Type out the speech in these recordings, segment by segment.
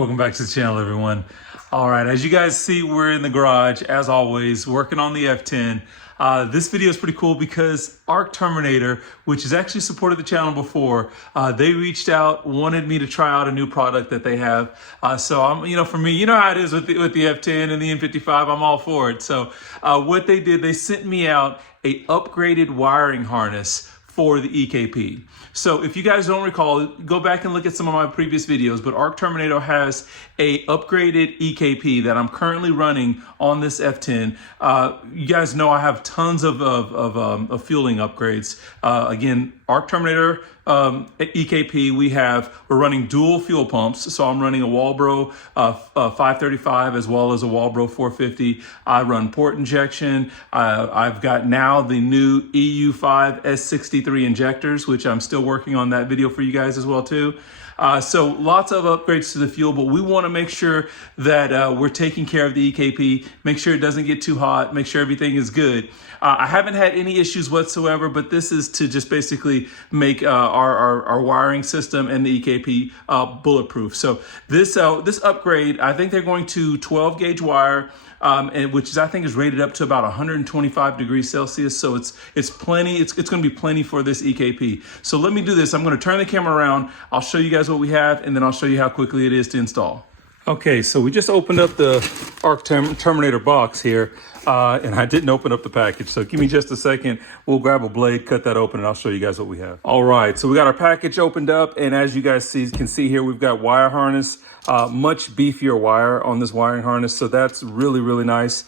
Welcome back to the channel, everyone. All right, as you guys see, we're in the garage, as always, working on the F10. This video is pretty cool because Arc Terminator, which has actually supported the channel before, they reached out, wanted me to try out a new product that they have. So I'm, for me, you know how it is with the F10 and the N55, I'm all for it. So what they did, they sent me out a upgraded wiring harness for the EKP. So if you guys don't recall, go back and look at some of my previous videos, but Arc Terminator has a upgraded EKP that I'm currently running on this F10. You guys know I have tons of fueling upgrades. Again, Arc Terminator EKP, we're running dual fuel pumps. So I'm running a Walbro 535 as well as a Walbro 450. I run port injection. I've got now the new EU5 S63 injectors, which I'm still working on that video for you guys as well too. So lots of upgrades to the fuel, but we want to make sure that we're taking care of the EKP, make sure it doesn't get too hot, make sure everything is good. I haven't had any issues whatsoever, but this is to just basically make our wiring system and the EKP bulletproof. So this upgrade, I think they're going to 12 gauge wire, which I think is rated up to about 125 degrees Celsius. So it's plenty. It's going to be plenty for this EKP. So let me do this. I'm going to turn the camera around. I'll show you guys what we have, and then I'll show you how quickly it is to install. Okay, so we just opened up the Arc Terminator box here, and I didn't open up the package. So give me just a second. We'll grab a blade, cut that open, and I'll show you guys what we have. All right, so we got our package opened up, and as you guys can see here, we've got wire harness, much beefier wire on this wiring harness. So that's really, really nice.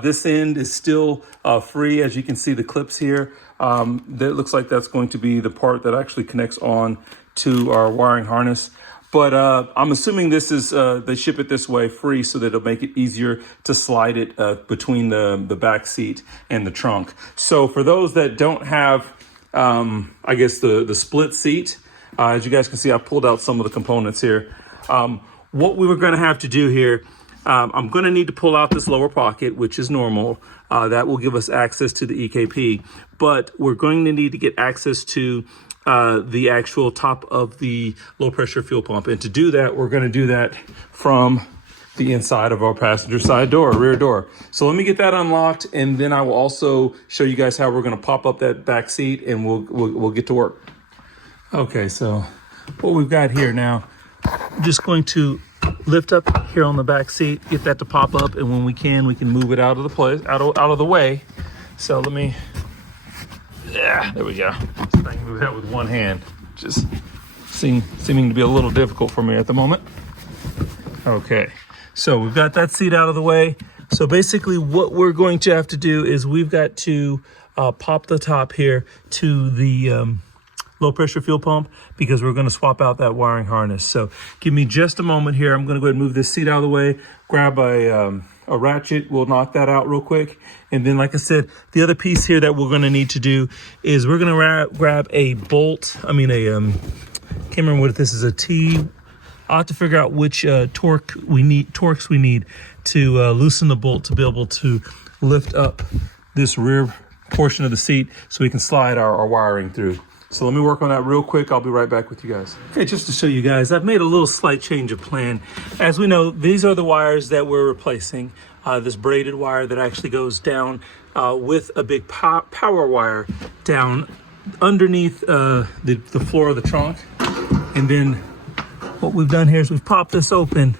This end is still free. As you can see, the clips here, that looks like that's going to be the part that actually connects on to our wiring harness. But I'm assuming this is, they ship it this way free so that it'll make it easier to slide it between the back seat and the trunk. So for those that don't have, I guess the split seat, as you guys can see, I pulled out some of the components here. What we were gonna have to do here, I'm gonna need to pull out this lower pocket, which is normal. That will give us access to the EKP, but we're going to need to get access to the actual top of the low pressure fuel pump. And to do that, we're going to do that from the inside of our passenger side door, rear door. So let me get that unlocked, and then I will also show you guys how we're going to pop up that back seat, and we'll get to work. Okay, so what we've got here now, I'm just going to lift up here on the back seat, get that to pop up, and when we can move it out of the place, out of the way. So let me, yeah, there we go. I can move that with one hand. Just seeming to be a little difficult for me at the moment. Okay, so we've got that seat out of the way. So basically what we're going to have to do is we've got to pop the top here to the low pressure fuel pump, because we're going to swap out that wiring harness. So give me just a moment here. I'm going to go ahead and move this seat out of the way, grab a ratchet. We'll knock that out real quick. And then, like I said, the other piece here that we're going to need to do is we're going to grab a bolt. I can't remember what this is, a T. I'll have to figure out which torques we need to loosen the bolt to be able to lift up this rear portion of the seat so we can slide our wiring through. So let me work on that real quick. I'll be right back with you guys. Okay, just to show you guys, I've made a little slight change of plan. As we know, these are the wires that we're replacing. This braided wire that actually goes down with a big power wire down underneath the floor of the trunk. And then what we've done here is we've popped this open,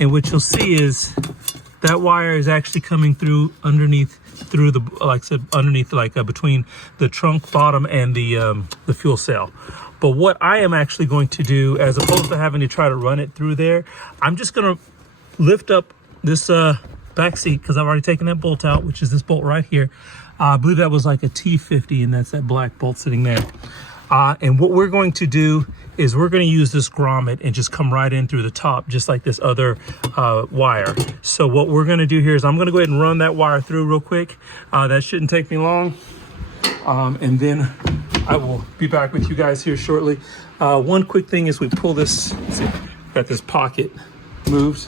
and what you'll see is that wire is actually coming through underneath, through the, like I said, underneath, between the trunk bottom and the fuel cell. But what I am actually going to do, as opposed to having to try to run it through there, I'm just going to lift up this back seat, because I've already taken that bolt out, which is this bolt right here. I believe that was like a T50, and that's that black bolt sitting there. And what we're going to do is we're going to use this grommet and just come right in through the top, just like this other wire. So what we're going to do here is I'm going to go ahead and run that wire through real quick. That shouldn't take me long. And then I will be back with you guys here shortly. One quick thing is we pull this, let's see, got this pocket moved.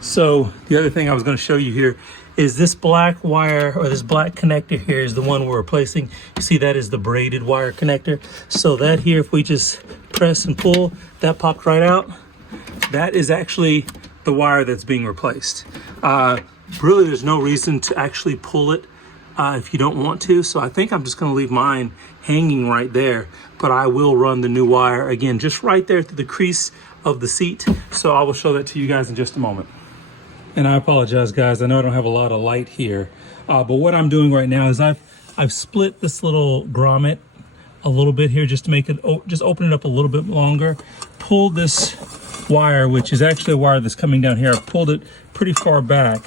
So the other thing I was going to show you here is this black wire, or this black connector here, is the one we're replacing. You see, that is the braided wire connector. So that here, if we just press and pull, that popped right out. that is actually the wire that's being replaced. Really, there's no reason to actually pull it if you don't want to. So I think I'm just gonna leave mine hanging right there, but I will run the new wire again, just right there through the crease of the seat. So I will show that to you guys in just a moment. And I apologize, guys. I know I don't have a lot of light here, but what I'm doing right now is I've split this little grommet a little bit here just to make it, just open it up a little bit longer. Pull this wire, which is actually a wire that's coming down here. I've pulled it pretty far back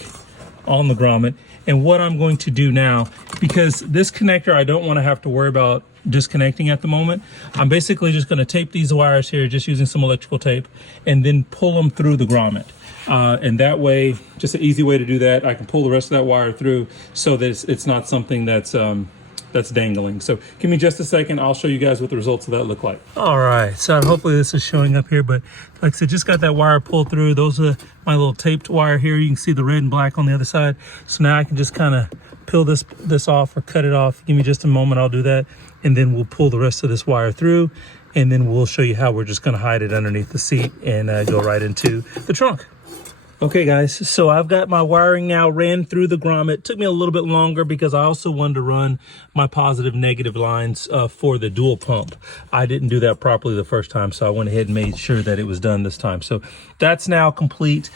on the grommet. And what I'm going to do now, because this connector I don't want to have to worry about disconnecting at the moment, I'm basically just going to tape these wires here just using some electrical tape and then pull them through the grommet. And that way, just an easy way to do that, I can pull the rest of that wire through so that it's not something that's dangling. So give me just a second. I'll show you guys what the results of that look like. All right, so hopefully this is showing up here, but like I said, just got that wire pulled through. Those are my little taped wire here. You can see the red and black on the other side. So now I can just kind of peel this off or cut it off. Give me just a moment, I'll do that. And then we'll pull the rest of this wire through, and then we'll show you how we're just gonna hide it underneath the seat and go right into the trunk. Okay guys, so I've got my wiring now ran through the grommet. It took me a little bit longer because I also wanted to run my positive negative lines for the dual pump. I didn't do that properly the first time, so I went ahead and made sure that it was done this time. So that's now complete.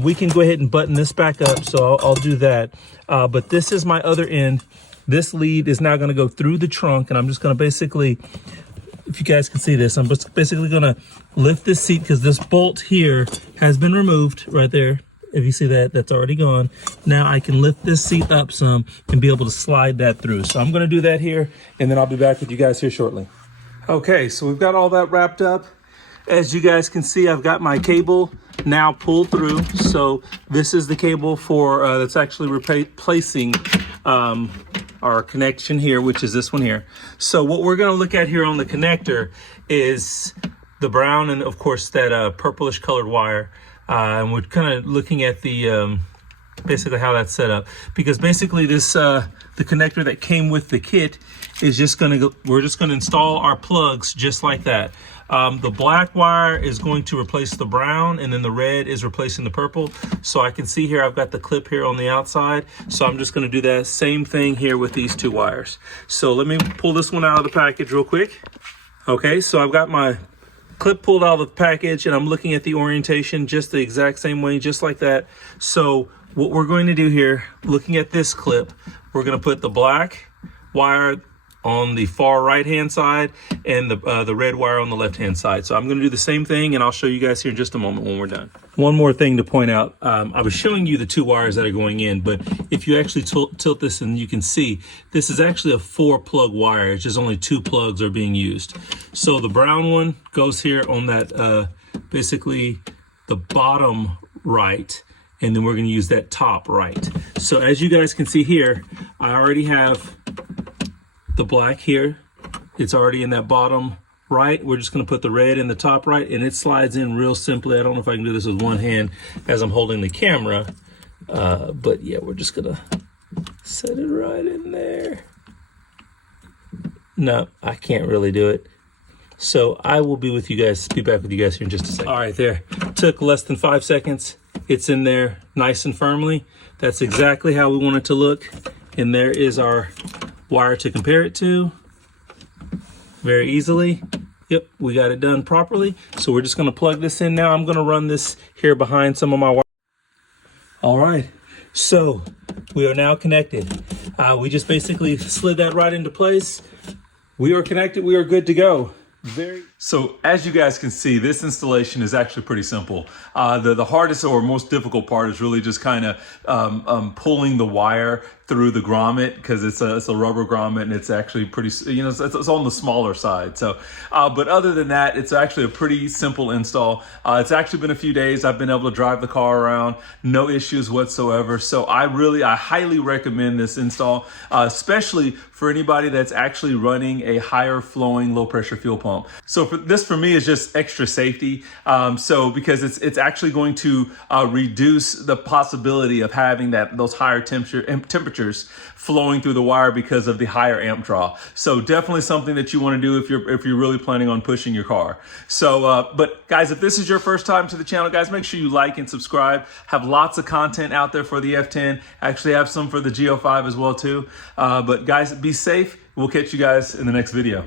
We can go ahead and button this back up, so I'll do that. But this is my other end. This lead is now gonna go through the trunk, and I'm just gonna basically, if you guys can see this, I'm just basically gonna lift this seat because this bolt here has been removed right there. If you see that, that's already gone. Now I can lift this seat up some and be able to slide that through. So I'm gonna do that here, and then I'll be back with you guys here shortly. Okay, so we've got all that wrapped up. As you guys can see, I've got my cable now pulled through. So this is the cable for that's actually replacing our connection here, which is this one here. So what we're going to look at here on the connector is the brown and of course that purplish colored wire, and we're kind of looking at the basically how that's set up, because basically this the connector that came with the kit is just going to we're just going to install our plugs just like that. The black wire is going to replace the brown, and then the red is replacing the purple. So I can see here I've got the clip here on the outside. So I'm just going to do that same thing here with these two wires. So let me pull this one out of the package real quick. Okay, so I've got my clip pulled out of the package, and I'm looking at the orientation just the exact same way, just like that. So what we're going to do here, looking at this clip, we're going to put the black wire on the far right hand side and the red wire on the left hand side. So I'm going to do the same thing, and I'll show you guys here in just a moment when we're done. One more thing to point out, I was showing you the two wires that are going in, but if you actually tilt this, and you can see this is actually a 4-plug wire. It's just only 2 plugs are being used. So the brown one goes here on that basically the bottom right, and then we're going to use that top right. So as you guys can see here, I already have the black here. It's already in that bottom right. We're just going to put the red in the top right, and it slides in real simply. I don't know if I can do this with one hand as I'm holding the camera, but yeah, we're just going to set it right in there. No, I can't really do it. So I will be with you guys, be back with you guys here in just a second. All right, there. Took less than 5 seconds. It's in there nice and firmly. That's exactly how we want it to look. And there is our wire to compare it to very easily. Yep, we got it done properly. So we're just going to plug this in now. I'm going to run this here behind some of my wire. All right, so we are now connected. We just basically slid that right into place. We are connected. We are good to go. So as you guys can see, this installation is actually pretty simple. The hardest or most difficult part is really just kind of pulling the wire through the grommet, because it's a rubber grommet, and it's actually pretty, it's on the smaller side. So, but other than that, it's actually a pretty simple install. It's actually been a few days. I've been able to drive the car around, no issues whatsoever. So I highly recommend this install, especially for anybody that's actually running a higher flowing, low pressure fuel pump. So for for me is just extra safety. So because it's actually going to reduce the possibility of having those higher temperatures flowing through the wire because of the higher amp draw. So definitely something that you want to do if you're really planning on pushing your car. So, but guys, if this is your first time to the channel, guys, make sure you like and subscribe. Have lots of content out there for the F10. Actually have some for the G05 as well too. But guys, be safe. We'll catch you guys in the next video.